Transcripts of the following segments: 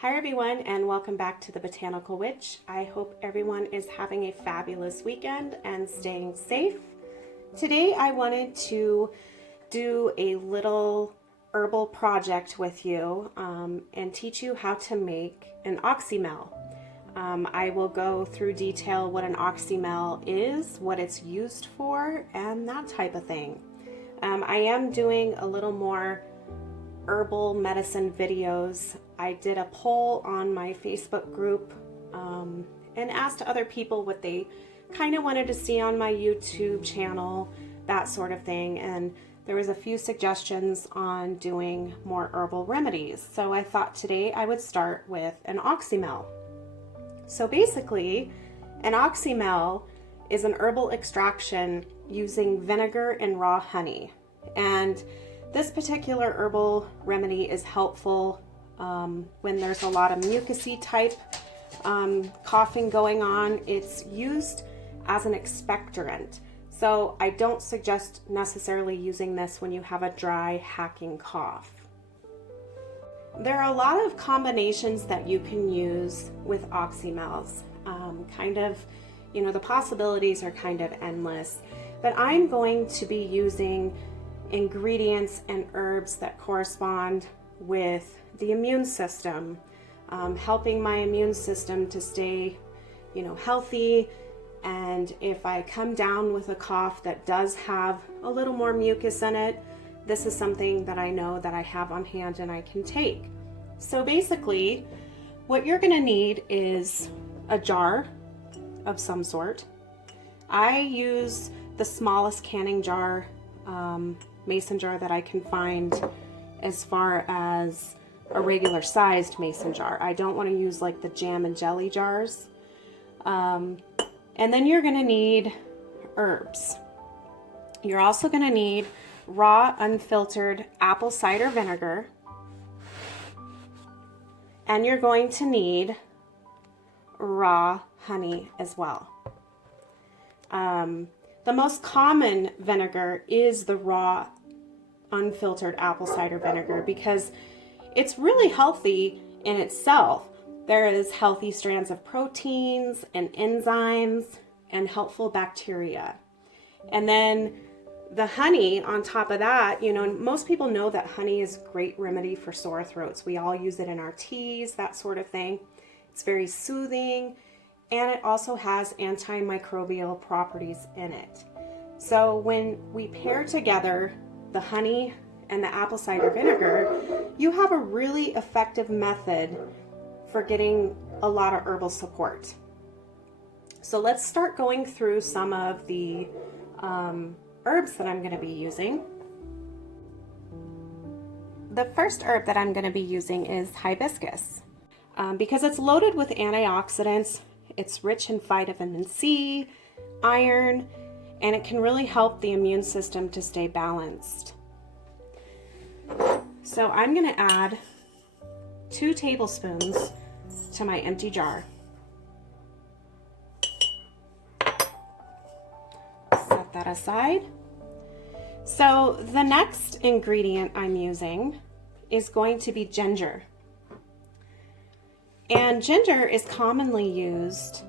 Hi everyone, and welcome back to the Botanical Witch. I hope everyone is having a fabulous weekend and staying safe. Today I wanted to do a little herbal project with you and teach you how to make an oxymel. I will go through detail what an oxymel is, what it's used for, and that type of thing. I am doing a little more herbal medicine videos. I did a poll on my Facebook group and asked other people what they kind of wanted to see on my YouTube channel, that sort of thing, and there was a few suggestions on doing more herbal remedies. So I thought today I would start with an oxymel. So basically, an oxymel is an herbal extraction using vinegar and raw honey. And this particular herbal remedy is helpful when there's a lot of mucousy type coughing going on. It's used as an expectorant. So I don't suggest necessarily using this when you have a dry, hacking cough. There are a lot of combinations that you can use with oxymels. The possibilities are kind of endless. But I'm going to be using ingredients and herbs that correspond with the immune system, helping my immune system to stay, healthy. And if I come down with a cough that does have a little more mucus in it, this is something that I know that I have on hand and I can take. So basically, what you're going to need is a jar of some sort. I use the smallest canning jar, mason jar that I can find, as far as a regular sized mason jar. I don't want to use like the jam and jelly jars. And then you're going to need herbs. You're also going to need raw unfiltered apple cider vinegar. And you're going to need raw honey as well. The most common vinegar is the raw unfiltered apple cider vinegar because it's really healthy in itself. There is healthy strands of proteins and enzymes and helpful bacteria. And then the honey on top of that, most people know that honey is a great remedy for sore throats. We all use it in our teas, that sort of thing. It's very soothing, and it also has antimicrobial properties in it. So when we pair together the honey and the apple cider vinegar, you have a really effective method for getting a lot of herbal support. So let's start going through some of the herbs that I'm going to be using. The first herb that I'm going to be using is hibiscus. Because it's loaded with antioxidants, it's rich in vitamin C, iron, and it can really help the immune system to stay balanced. So I'm going to add 2 tablespoons to my empty jar. Set that aside. So the next ingredient I'm using is going to be ginger. And ginger is commonly used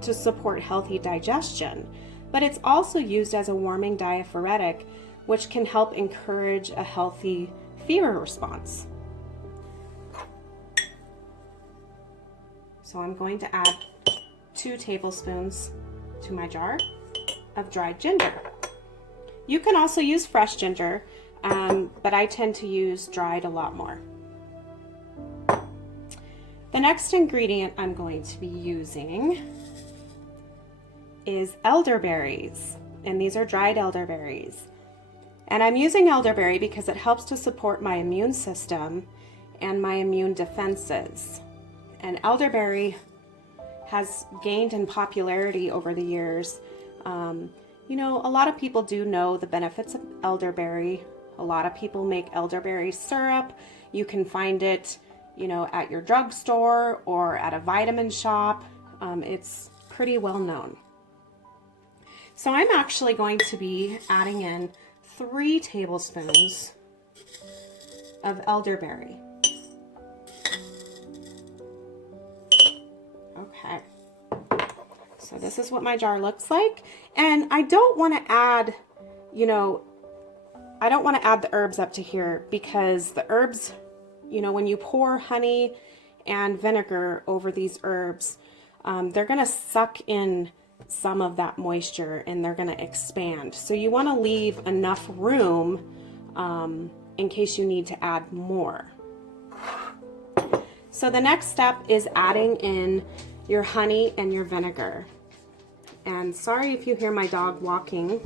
to support healthy digestion, but it's also used as a warming diaphoretic, which can help encourage a healthy fever response. So I'm going to add 2 tablespoons to my jar of dried ginger. You can also use fresh ginger, but I tend to use dried a lot more. The next ingredient I'm going to be using is elderberries, and these are dried elderberries. And I'm using elderberry because it helps to support my immune system and my immune defenses. And elderberry has gained in popularity over the years. A lot of people do know the benefits of elderberry. A lot of people make elderberry syrup. You can find it, at your drugstore or at a vitamin shop. It's pretty well known. So I'm actually going to be adding in 3 tablespoons of elderberry. Okay. So this is what my jar looks like. And I don't want to add, you know, I don't want to add the herbs up to here because the herbs, you know, when you pour honey and vinegar over these herbs, they're going to suck in some of that moisture and they're going to expand. So you want to leave enough room in case you need to add more. So the next step is adding in your honey and your vinegar. And sorry if you hear my dog walking.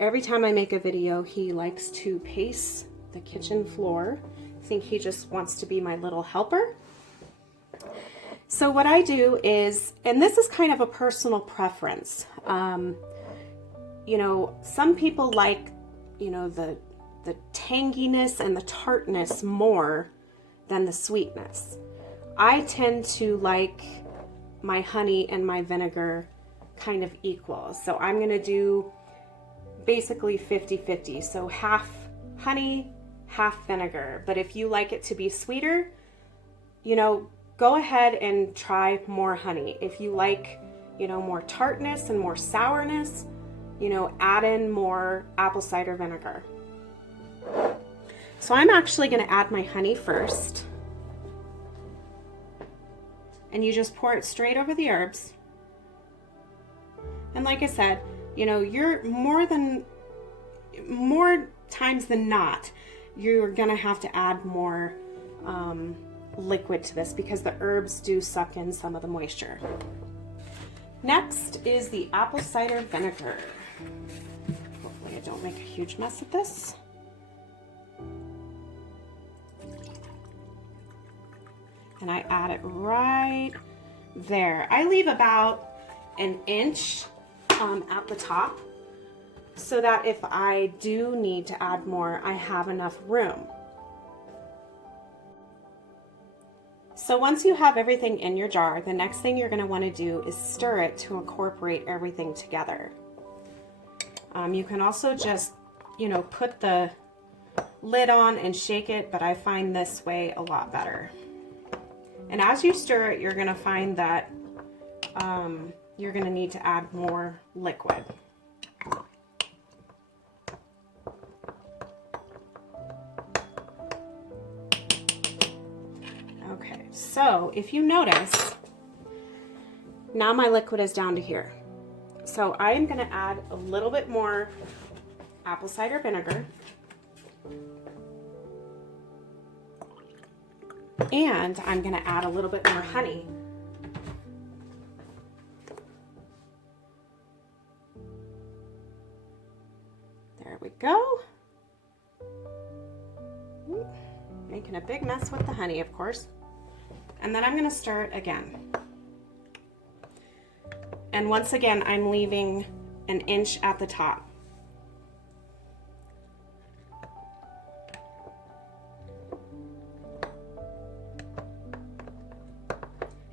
Every time I make a video, he likes to pace the kitchen floor. I think he just wants to be my little helper. So what I do is, and this is kind of a personal preference, you know, some people like, you know, the tanginess and the tartness more than the sweetness. I tend to like my honey and my vinegar kind of equal. So I'm going to do basically 50-50. So half honey, half vinegar. But if you like it to be sweeter, you know, go ahead and try more honey. If you like, you know, more tartness and more sourness, you know, add in more apple cider vinegar. So I'm actually going to add my honey first. And you just pour it straight over the herbs. And like I said, you know, you're more times than not, you're going to have to add more liquid to this because the herbs do suck in some of the moisture. Next is the apple cider vinegar. Hopefully I don't make a huge mess of this. And I add it right there. I leave about an inch at the top so that if I do need to add more, I have enough room. So once you have everything in your jar, the next thing you're going to want to do is stir it to incorporate everything together. You can also just, you know, put the lid on and shake it, but I find this way a lot better. And as you stir it, you're going to find that you're going to need to add more liquid. Okay, so if you notice, now my liquid is down to here. So I am going to add a little bit more apple cider vinegar. And I'm going to add a little bit more honey. There we go. Making a big mess with the honey, of course. And then I'm going to stir it again. And once again, I'm leaving an inch at the top.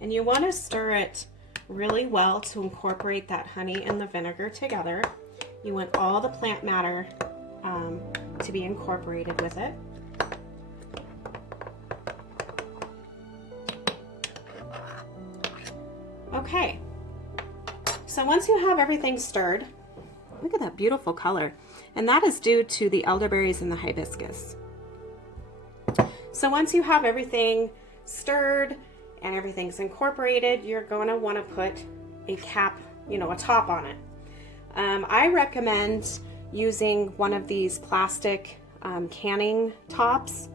And you want to stir it really well to incorporate that honey and the vinegar together. You want all the plant matter to be incorporated with it. Okay, so once you have everything stirred, look at that beautiful color. And that is due to the elderberries and the hibiscus. So once you have everything stirred, and everything's incorporated, you're going to want to put a cap, you know, a top on it. I recommend using one of these plastic canning tops.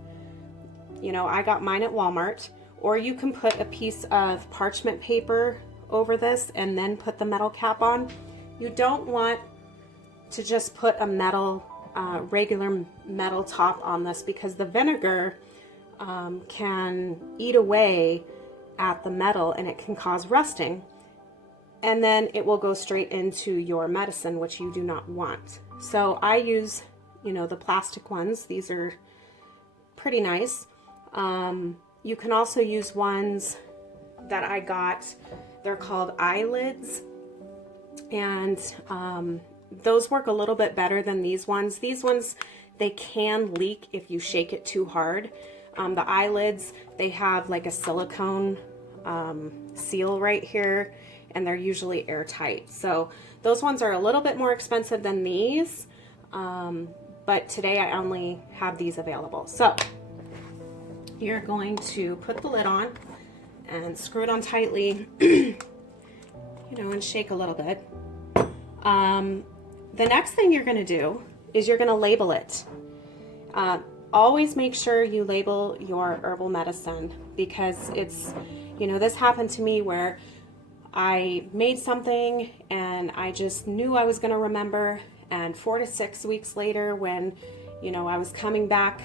You know, I got mine at Walmart, or you can put a piece of parchment paper over this and then put the metal cap on. You don't want to just put a metal, regular metal top on this because the vinegar can eat away at the metal and it can cause rusting, and then it will go straight into your medicine, which you do not want. So I use, you know, the plastic ones. These are pretty nice. You can also use ones that I got. They're called eyelids, and those work a little bit better than these ones. These ones, they can leak if you shake it too hard. The eyelids, they have like a silicone seal right here, and they're usually airtight. So those ones are a little bit more expensive than these, but today I only have these available. So you're going to put the lid on and screw it on tightly, you know, and shake a little bit. The next thing you're going to do is you're going to label it. Always make sure you label your herbal medicine, because it's, you know, this happened to me where I made something and I just knew I was going to remember, and 4 to 6 weeks later when, you know, I was coming back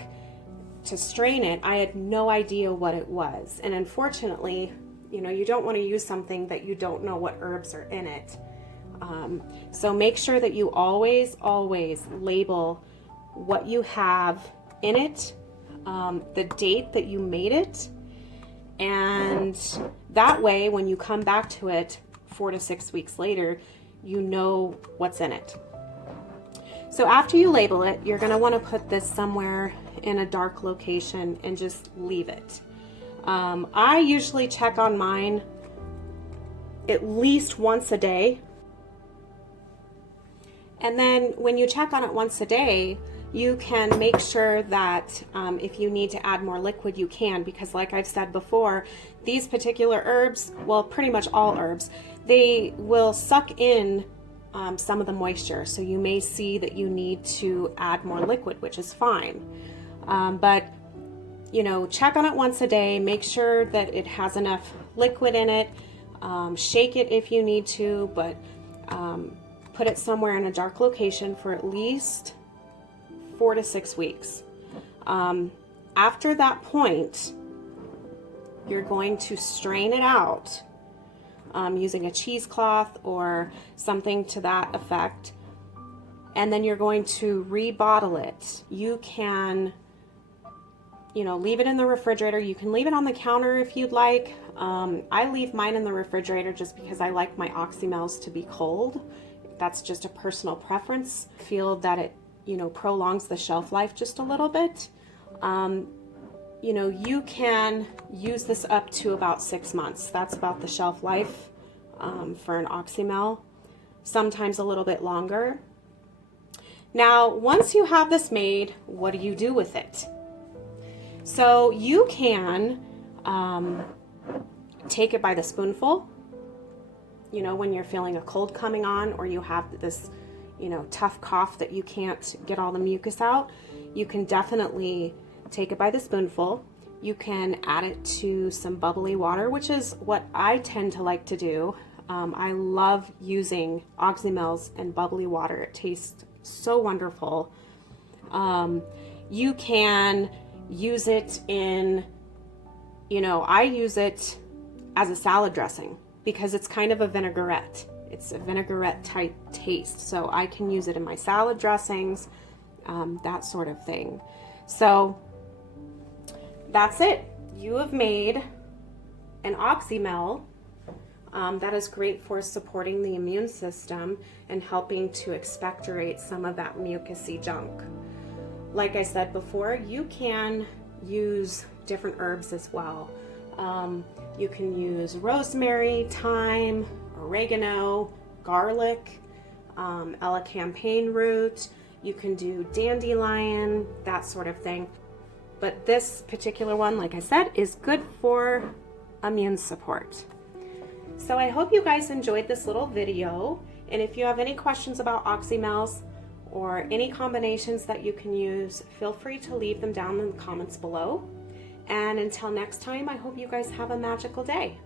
to strain it, I had no idea what it was. And unfortunately, you know, you don't want to use something that you don't know what herbs are in it. So make sure that you always label what you have in it, the date that you made it, and that way when you come back to it 4 to 6 weeks later, you know what's in it. So after you label it, you're going to want to put this somewhere in a dark location and just leave it. I usually check on mine at least once a day. And then when you check on it once a day, you can make sure that if you need to add more liquid, you can, because like I've said before, these particular herbs, well, pretty much all herbs, they will suck in some of the moisture. So you may see that you need to add more liquid, which is fine. But, you know, check on it once a day, make sure that it has enough liquid in it, shake it if you need to, but put it somewhere in a dark location for at least 4 to 6 weeks. After that point, you're going to strain it out using a cheesecloth or something to that effect, and then you're going to rebottle it. You can, you know, leave it in the refrigerator. You can leave it on the counter if you'd like. I leave mine in the refrigerator just because I like my oxymels to be cold. That's just a personal preference. I feel that it, you know, prolongs the shelf life just a little bit. You know, you can use this up to about 6 months. That's about the shelf life for an oxymel, sometimes a little bit longer. Now, once you have this made, what do you do with it? So you can take it by the spoonful. You know, when you're feeling a cold coming on, or you have this, you know, tough cough that you can't get all the mucus out, you can definitely take it by the spoonful. You can add it to some bubbly water, which is what I tend to like to do. I love using oxymels and bubbly water. It tastes so wonderful. You can use it in, you know, I use it as a salad dressing, because it's kind of a vinaigrette. It's a vinaigrette type taste. So I can use it in my salad dressings, that sort of thing. So that's it. You have made an oxymel that is great for supporting the immune system and helping to expectorate some of that mucousy junk. Like I said before, you can use different herbs as well. You can use rosemary, thyme, oregano, garlic, elecampane root. You can do dandelion, that sort of thing. But this particular one, like I said, is good for immune support. So I hope you guys enjoyed this little video. And if you have any questions about oxymels or any combinations that you can use, feel free to leave them down in the comments below. And until next time, I hope you guys have a magical day.